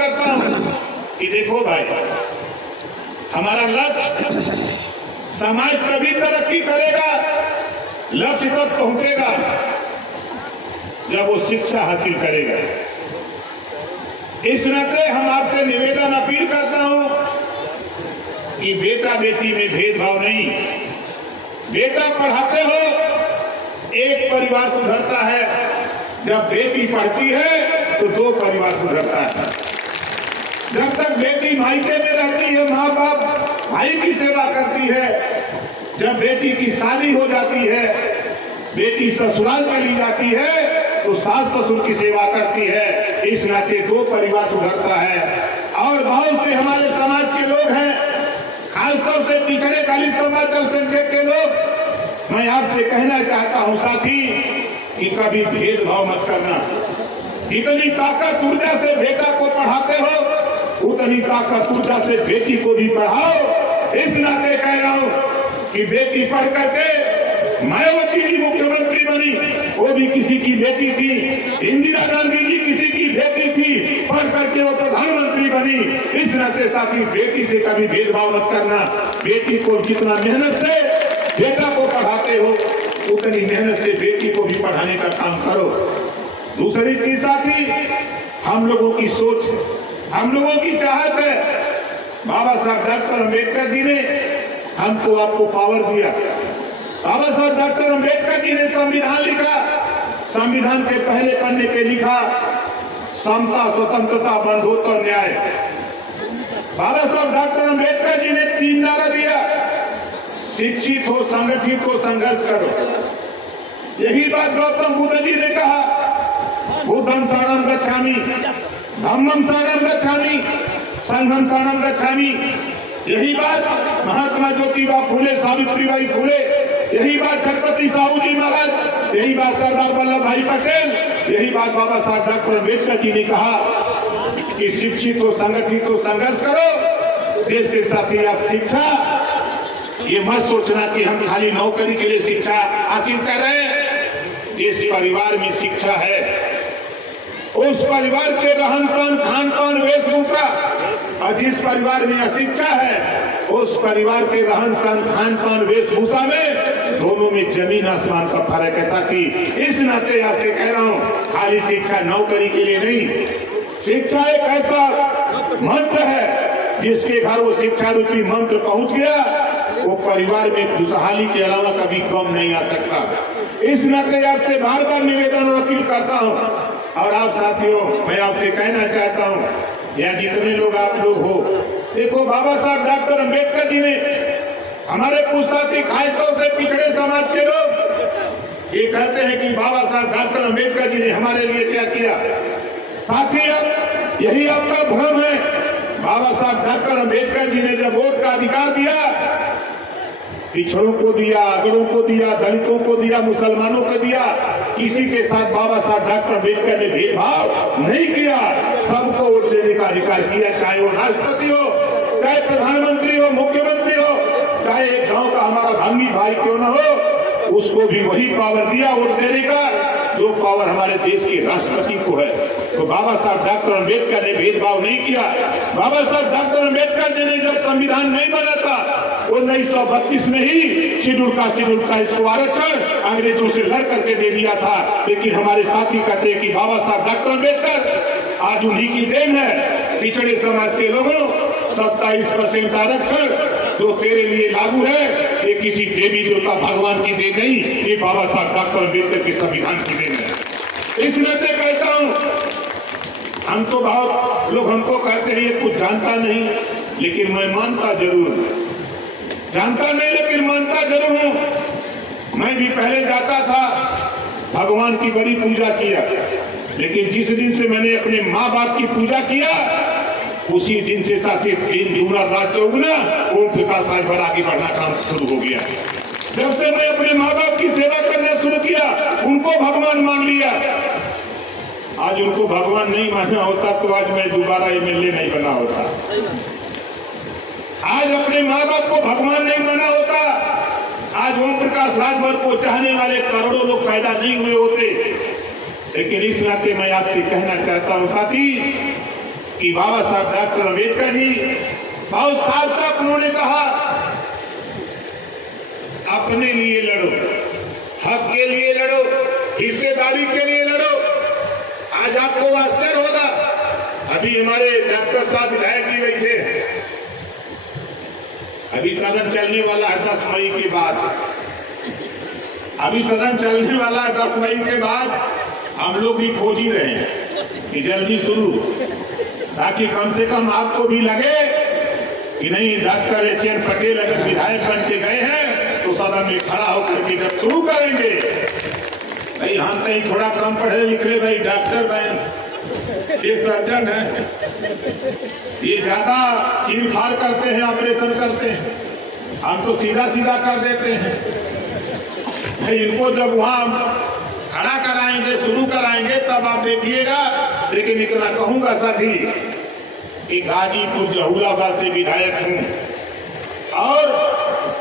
करता हूं कि देखो भाई, हमारा लक्ष्य, समाज तभी तरक्की करेगा, लक्ष्य तक पहुंचेगा जब वो शिक्षा हासिल करेगा। इस नाते हम आपसे निवेदन अपील करता हूं कि बेटा बेटी में भेदभाव नहीं। बेटा पढ़ाते हो, एक परिवार सुधरता है, जब बेटी पढ़ती है तो दो परिवार सुधरता है। जब तक बेटी मायके में रहती है, माँ बाप भाई की सेवा करती है। जब बेटी की शादी हो जाती है, बेटी ससुराल चली जाती है तो सास ससुर की सेवा करती है। इस नाते दो परिवार सुधरता है। और बहुत से हमारे समाज के लोग हैं, खासतौर से पिछड़े दलित समाज अल्पसंख्यक के लोग, मैं आपसे कहना चाहता हूं साथी कि कभी भेदभाव मत करना। जितनी ताकत ऊर्जा से बेटा को पढ़ाते हो, उतनी ताकत ऊर्जा से बेटी को भी पढ़ाओ। इस नाते कह रहा हूं कि बेटी पढ़ करके, मायावती जी मुख्यमंत्री बनी, वो भी किसी की बेटी थी। इंदिरा गांधी जी किसी की बेटी थी, पढ़ करके वो प्रधानमंत्री बनी। इस नाते साथी बेटी से कभी भेदभाव मत करना। बेटी को जितना मेहनत से बेटा को पढ़ाते हो, उतनी मेहनत से बेटी को भी पढ़ाने का काम करो। दूसरी चीज साथी, हम लोगों की सोच, हम लोगों की चाहत है। बाबा साहब डॉक्टर अम्बेडकर जी ने हमको आपको पावर दिया। बाबा साहब डॉक्टर अम्बेडकर जी ने संविधान लिखा। संविधान के पहले पन्ने पे लिखा, समता, स्वतंत्रता, बंधुत्व और न्याय। बाबा साहब डॉक्टर अम्बेडकर जी ने 3 नारा दिया, शिक्षित हो, संगठित हो, संघर्ष करो। यही बात गौतम बुद्ध जी ने कहा, बुद्धं शरणं गच्छामि, धम्मं शरणं गच्छामि, संघं शरणं गच्छामि। यही बात महात्मा ज्योतिबा फूले, सावित्रीबाई फूले, यही बात छत्रपति साहू जी महाराज, यही बात सरदार वल्लभ भाई पटेल, यही बात बाबा साहब डॉक्टर अम्बेडकर जी ने कहा कि शिक्षित हो, संगठित हो, संघर्ष करो। देश के साथी आप शिक्षा, ये मत सोचना कि हम खाली नौकरी के लिए शिक्षा हासिल कर रहे हैं। जिस परिवार में शिक्षा है, उस परिवार के रहन सहन, खान पान, वेशभूषा, और जिस परिवार में अशिक्षा है, उस परिवार के रहन सहन, खान पान, वेशभूषा में दोनों में जमीन आसमान का फर्क है साथी। इस नाते आपसे कह रहा हूं, खाली शिक्षा नौकरी के लिए नहीं। शिक्षा एक ऐसा मंत्र है, जिसके घर वो शिक्षा रूपी मंत्र पहुंच गया, वो परिवार में खुशहाली के अलावा कभी कम नहीं आ सकता। इस नाते आपसे बार बार निवेदन और अपील करता हूं। और आप साथियों, मैं आपसे कहना चाहता हूं, या जितने लोग आप लोग हो, देखो बाबा साहब डॉक्टर अम्बेडकर जी ने, हमारे कुछ साथी खासतौर से पिछड़े समाज के लोग ये कहते हैं कि बाबा साहब डॉक्टर अम्बेडकर जी ने हमारे लिए क्या किया। साथी, अब यही आपका भ्रम है। बाबा साहब डॉक्टर अम्बेडकर जी ने जब वोट का अधिकार दिया, पिछड़ों को दिया, अगड़ों को दिया, दलितों को दिया, मुसलमानों को दिया, किसी के साथ बाबा साहब डॉक्टर अम्बेडकर ने भेदभाव नहीं किया। सबको वोट देने का अधिकार किया, चाहे वो राष्ट्रपति हो, चाहे प्रधानमंत्री हो, मुख्यमंत्री हो, चाहे एक गांव का हमारा धर्मी भाई क्यों न हो, उसको भी वही पावर दिया वोट देने का जो पावर हमारे देश के राष्ट्रपति को है। तो बाबा साहब डॉक्टर अम्बेडकर ने भेदभाव नहीं किया। बाबा साहब डॉक्टर अम्बेडकर जी ने जब संविधान नहीं बना था, 1932 में ही शेड्यूल का इसको आरक्षण अंग्रेजों से लड़ करके दे दिया था। लेकिन हमारे साथी कहते हैं कि बाबा साहब डॉक्टर अम्बेडकर आज उन्हीं की देन है। पिछड़े समाज के लोगों 27% आरक्षण जो तेरे लिए लागू है, ये किसी देवी देवता भगवान की देन नहीं, ये बाबा साहब डॉक्टर अम्बेडकर के संविधान की देन है। इस नाते कहता हूं, हम तो बहुत लोग हमको कहते हैं ये कुछ जानता नहीं, लेकिन मैं मानता जरूर हूं। जानता नहीं लेकिन मानता जरूर हूं। मैं भी पहले जाता था, भगवान की बड़ी पूजा किया, लेकिन जिस दिन से मैंने अपने माँ बाप की पूजा किया, उसी दिन से साथी दिन दूना रात चौगुना ओम प्रकाश राज भर आगे बढ़ना काम शुरू हो गया। जब से मैं अपने माँ बाप की सेवा करना शुरू किया, उनको भगवान मान लिया। आज उनको भगवान नहीं माना होता तो आज मैं दोबारा एमएलए नहीं बना होता। आज अपने माँ बाप को भगवान नहीं माना होता, आज ओम प्रकाश राजभर को चाहने वाले करोड़ों लोग पैदा नहीं हुए होते। लेकिन इस नाते मैं आपसे कहना चाहता हूं साथी, कि बाबा साहब डॉक्टर अम्बेडकर जी बहुत साफ साफ उन्होंने कहा, अपने लिए लड़ो, हक के लिए लड़ो, हिस्सेदारी के लिए लड़ो। आज आपको आश्चर्य होगा, अभी हमारे डॉक्टर साहब विधायक जी बैठे, अभी सदन चलने वाला है 10 मई के बाद, अभी सदन चलने वाला है 10 मई के बाद। हम लोग भी खोज ही रहे हैं कि जल्दी शुरू, ताकि कम से कम आपको भी लगे कि नहीं, डॉक्टर एच.एन. पटेल अगर विधायक बन के गए हैं तो सदन में खड़ा होकर के जब शुरू करेंगे, भाई हम कहीं थोड़ा कम पढ़े लिखे, भाई डॉक्टर बहन, ये सर्जन है, ये ज्यादा चीरफाड़ करते हैं, ऑपरेशन करते हैं, हम तो सीधा सीधा कर देते हैं। भाई इनको जब वहां खड़ा कराएंगे, शुरू कराएंगे, तब आप देखिएगा। लेकिन इतना कहूंगा साथी कि गाजीपुर जहूराबाद से विधायक हूं और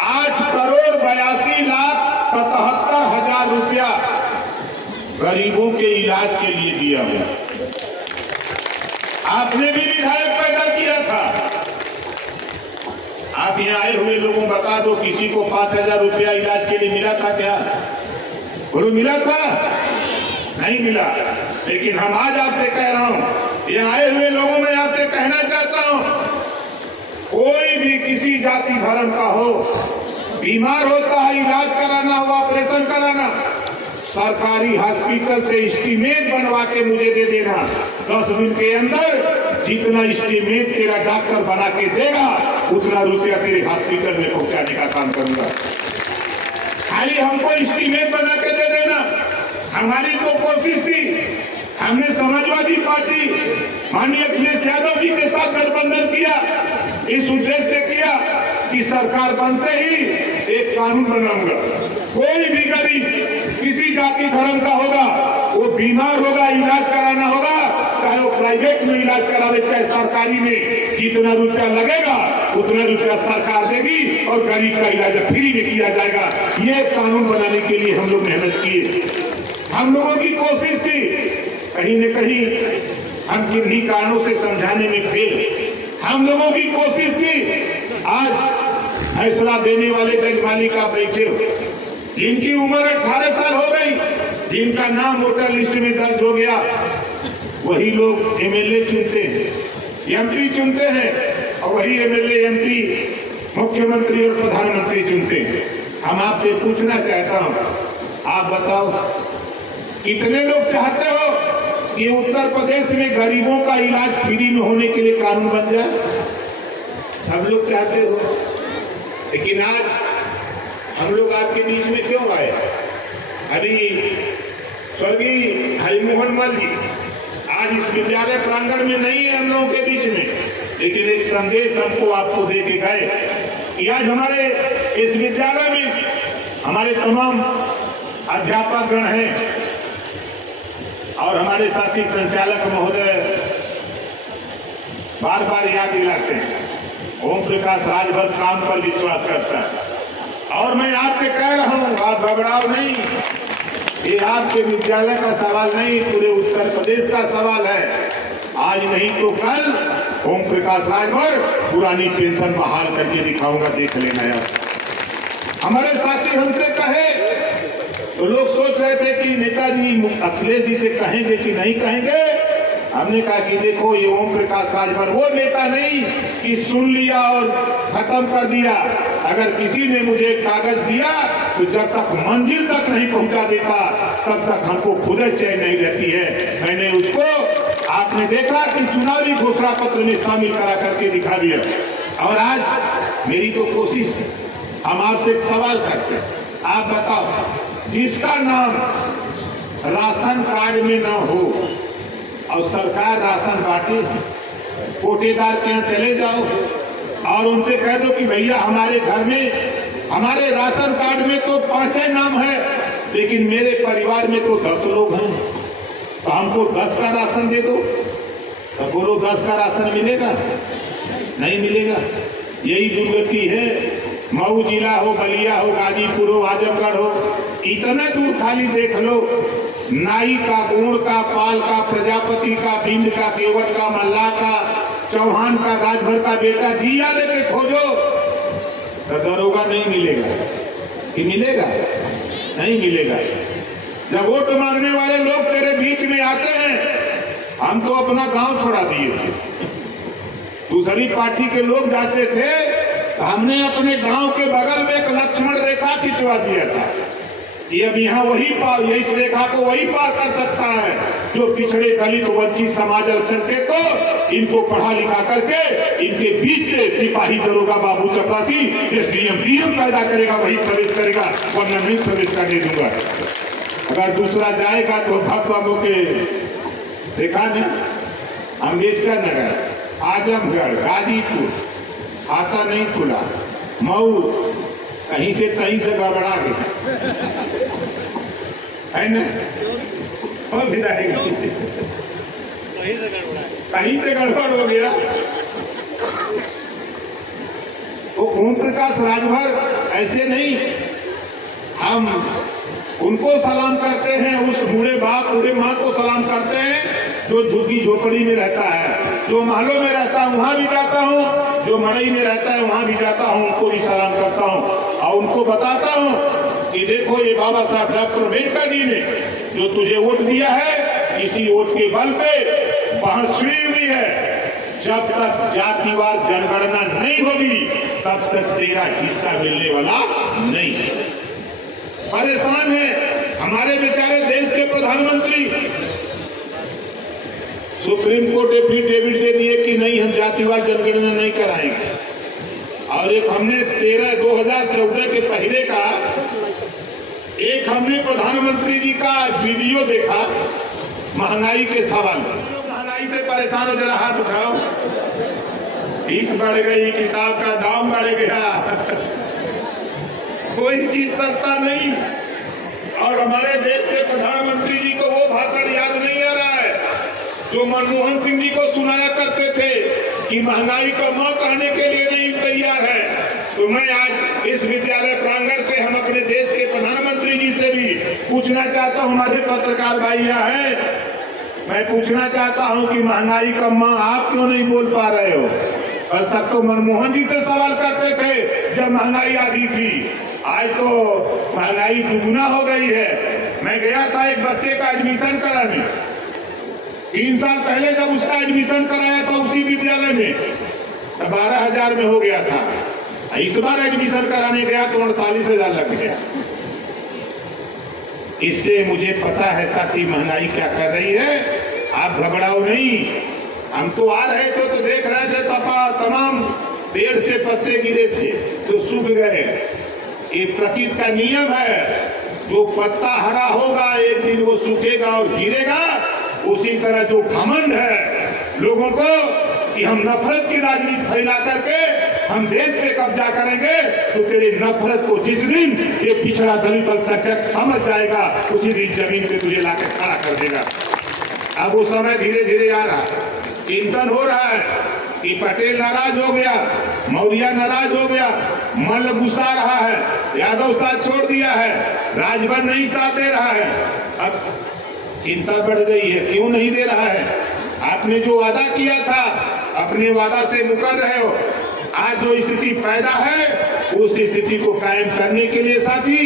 8,82,77,000 रुपया गरीबों के इलाज के लिए दिया हूं। आपने भी विधायक पैदा किया था। आप यहाँ आए हुए लोगों बता दो, किसी को 5,000 रुपया इलाज के लिए मिला था क्या? बोलो, मिला था? नहीं मिला। लेकिन हम आज आपसे कह रहा हूं, यहाँ आए हुए लोगों में आपसे कहना चाहता हूं, कोई भी किसी जाति धर्म का हो, बीमार होता है, इलाज कराना हो, ऑपरेशन कराना, सरकारी हॉस्पिटल से एस्टीमेट बनवा के मुझे दे देना। 10 दिन के अंदर जितना एस्टीमेट तेरा डॉक्टर बना के देगा, उतना रुपया तेरे हॉस्पिटल में पहुंचाने का काम करूंगा। खाली हमको एस्टीमेट बना के दे देना। हमारी तो कोशिश थी, हमने समाजवादी पार्टी माननीय अखिलेश यादव जी के साथ गठबंधन किया, इस उद्देश्य से किया कि सरकार बनते ही एक कानून बनाऊंगा, कोई भी गरीब किसी जाति धर्म का होगा, वो बीमार होगा, इलाज कराना होगा, चाहे वो प्राइवेट में इलाज करावे चाहे सरकारी में, जितना रुपया लगेगा उतना रुपया सरकार देगी और गरीब का इलाज फ्री में किया जाएगा। ये कानून बनाने के लिए हम लोग मेहनत किए। हम लोगों की कोशिश थी, कहीं न कहीं हम किन्हीं कारणों से समझाने में फेल। हम लोगों की कोशिश थी। आज फैसला देने वाले जजमालिका बैठे हो, जिनकी उम्र 18 साल हो गई, जिनका नाम वोटर लिस्ट में दर्ज हो गया, वही लोग एमएलए चुनते हैं, एमपी चुनते हैं, और वही एमएलए एमपी मुख्यमंत्री और प्रधानमंत्री चुनते हैं। हम आपसे पूछना चाहता हूं, आप बताओ, कितने लोग चाहते हो कि उत्तर प्रदेश में गरीबों का इलाज फ्री में होने के लिए कानून बन जाए? सब लोग चाहते हो। लेकिन आज हम लोग आपके बीच में क्यों आए? अभी स्वर्गीय हरिमोहन मल जी आज इस विद्यालय प्रांगण में नहीं है हम लोगों के बीच में, लेकिन एक संदेश हमको आपको दे के गए कि आज हमारे इस विद्यालय में हमारे तमाम अध्यापक गण हैं और हमारे साथी संचालक महोदय बार बार याद दिलाते हैं, ओम प्रकाश राजभर काम पर विश्वास करता है। और मैं आपसे कह रहा हूं, आप घबराओ नहीं, ये आपके विद्यालय का सवाल नहीं, पूरे उत्तर प्रदेश का सवाल है। आज नहीं तो कल ओम प्रकाश राजभर पुरानी पेंशन बहाल करके दिखाऊंगा, देख लेना यार। हमारे साथी हमसे कहे तो लोग सोच रहे थे कि नेताजी अखिलेश जी से कहेंगे कि नहीं कहेंगे। हमने कहा कि देखो, ये ओम प्रकाश राजभर वो नेता नहीं कि सुन लिया और खत्म कर दिया। अगर किसी ने मुझे कागज दिया तो जब तक मंजिल तक नहीं पहुंचा देता तब तक हमको खुद चैन नहीं रहती है। मैंने उसको, आपने देखा कि चुनावी घोषणा पत्र में शामिल करा करके दिखा दिया। और आज मेरी तो कोशिश, हम आपसे एक सवाल करते हैं, आप बताओ, जिसका नाम राशन कार्ड में न हो और सरकार राशन बांटे, कोटेदार के यहाँ चले जाओ और उनसे कह दो कि भैया हमारे घर में, हमारे राशन कार्ड में तो 5 नाम है, लेकिन मेरे परिवार में तो 10 लोग हैं, तो हमको 10 का राशन दे दो। तो बोलो, 10 का राशन मिलेगा? नहीं मिलेगा। यही दुर्गति है। मऊ जिला हो, बलिया हो, गाजीपुर हो, आजमगढ़ हो, इतना दूर खाली देख लो, नाई का, गोड़ का, पाल का, प्रजापति का, बिंद का, केवट का, मल्लाह का, चौहान का, राजभर का बेटा दिया लेके खोजो तो दरोगा नहीं मिलेगा। कि मिलेगा? नहीं मिलेगा। जब वोट मांगने वाले लोग तेरे बीच में आते हैं, हम तो अपना गांव छोड़ा दिए थे, दूसरी पार्टी के लोग जाते थे तो हमने अपने गांव के बगल में एक लक्ष्मण रेखा खिंचवा दिया था कि अब यहाँ वही पार, इस रेखा को वही पार कर सकता है जो पिछड़े, दलित, वंचित समाज अल्पसंख्यक को इनको पढ़ा लिखा करके इनके बीच से सिपाही, दरोगा, बाबू, चपरासी, एसडीएम, डीएम पैदा करेगा, वही प्रवेश करेगा, वरना नहीं प्रवेश करने दूंगा। अगर दूसरा जाएगा तो भक्तों के देखा न, अम्बेडकर नगर, आजमगढ़, गाजीपुर, खाता नहीं खुला, मऊ, कहीं से गड़बड़ा गया है न, और कहीं से गड़बड़ हो गया। तो ओम प्रकाश राजभर ऐसे नहीं, हम उनको सलाम करते हैं, उस बूढ़े बाप, बूढ़े माँ को सलाम करते हैं जो झुग्गी झोपड़ी में रहता है, जो महलों में रहता है वहां भी जाता हूँ, जो मड़ई में रहता है वहां भी जाता हूँ, उनको भी सलाम करता हूँ और उनको बताता हूँ कि देखो ये बाबा साहब डॉक्टर अम्बेडकर जी ने जो तुझे वोट दिया है, इसी वोट के बल पे बहस छिड़ी हुई है। जब तक जातिवार जनगणना नहीं होगी तब तक तेरा हिस्सा मिलने वाला नहीं। परेशान है हमारे बेचारे देश के प्रधानमंत्री, सुप्रीम कोर्ट एफिडेविट दे दिए कि नहीं, हम जातिवार जनगणना नहीं कराएंगे। और एक हमने 2014 के पहले का एक हमने प्रधानमंत्री जी का वीडियो देखा महंगाई के सवाल। महंगाई से परेशान हो, जरा हाथ उठाओ। फीस बढ़ गई, किताब का दाम बढ़ गया, कोई चीज सस्ता नहीं। और हमारे देश के प्रधानमंत्री जी को वो भाषण याद नहीं आ रहा है जो मनमोहन सिंह जी को सुनाया करते थे कि महंगाई का मां कहने के लिए नहीं तैयार है। तो मैं आज इस विद्यालय प्रांगण से हम अपने देश के प्रधानमंत्री जी से भी पूछना चाहता हूं, हमारे पत्रकार भाई यहाँ है, मैं पूछना चाहता हूं कि महंगाई का मां आप क्यों नहीं बोल पा रहे हो? कल तक तो मनमोहन जी से सवाल करते थे जब महंगाई आती थी, आज तो महंगाई दुगुना हो गई है। मैं गया था एक बच्चे का एडमिशन कराने, 3 साल पहले जब उसका एडमिशन कराया था उसी विद्यालय में तो 12,000 में हो गया था। इस बार एडमिशन कराने गया तो 48,000 लग गया। इससे मुझे पता है साथी महंगाई क्या कर रही है। आप घबराओ नहीं, हम तो आ रहे थे तो देख रहे थे तमाम पेड़ से पत्ते गिरे थे तो सूख गए। ये प्रकृति का नियम है, जो पत्ता हरा होगा एक दिन वो सूखेगा और गिरेगा। उसी तरह जो घमंड है लोगों को कि हम नफरत की राजनीति फैला करके हम देश पे कब्जा करेंगे, तो तेरी नफरत को जिस दिन ये पिछड़ा दलित अल्पसंख्यक समझ जाएगा उसी दिन जमीन पे तुझे लाके खड़ा कर देगा। अब वो समय धीरे धीरे आ रहा, चिंतन हो रहा है कि पटेल नाराज हो गया, मौर्य नाराज हो गया, मल्ल गुस्सा रहा है, यादव साथ छोड़ दिया है, राजभर नहीं साथ दे रहा है। अब चिंता बढ़ गई है, क्यों नहीं दे रहा है? आपने जो वादा किया था अपने वादा से मुकर रहे हो। आज जो स्थिति पैदा है उस स्थिति को कायम करने के लिए साथी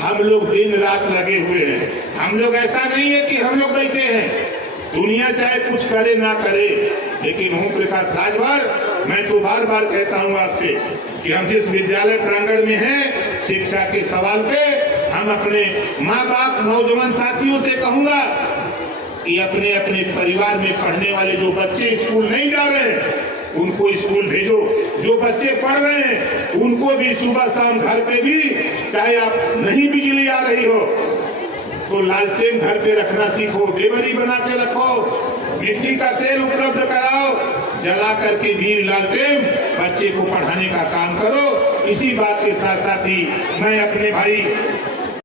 हम लोग दिन रात लगे हुए हैं। हम लोग ऐसा नहीं है कि हम लोग बैठे हैं, दुनिया चाहे कुछ करे ना करे, लेकिन ओम प्रकाश राजभर मैं तो बार बार कहता हूं आपसे कि हम जिस विद्यालय प्रांगण में हैं, शिक्षा के सवाल पे हम अपने माँ बाप नौजवान साथियों से कहूंगा कि अपने अपने परिवार में पढ़ने वाले जो बच्चे स्कूल नहीं जा रहे हैं उनको स्कूल भेजो, जो बच्चे पढ़ रहे हैं उनको भी सुबह शाम घर पे भी, चाहे आप नहीं बिजली आ रही हो तो लालटेन घर पे रखना सीखो, देवरी बना के रखो, मिट्टी का तेल उपलब्ध कराओ, जला करके भी लालटेन बच्चे को पढ़ाने का काम करो। इसी बात के साथ साथ ही मैं अपने भाई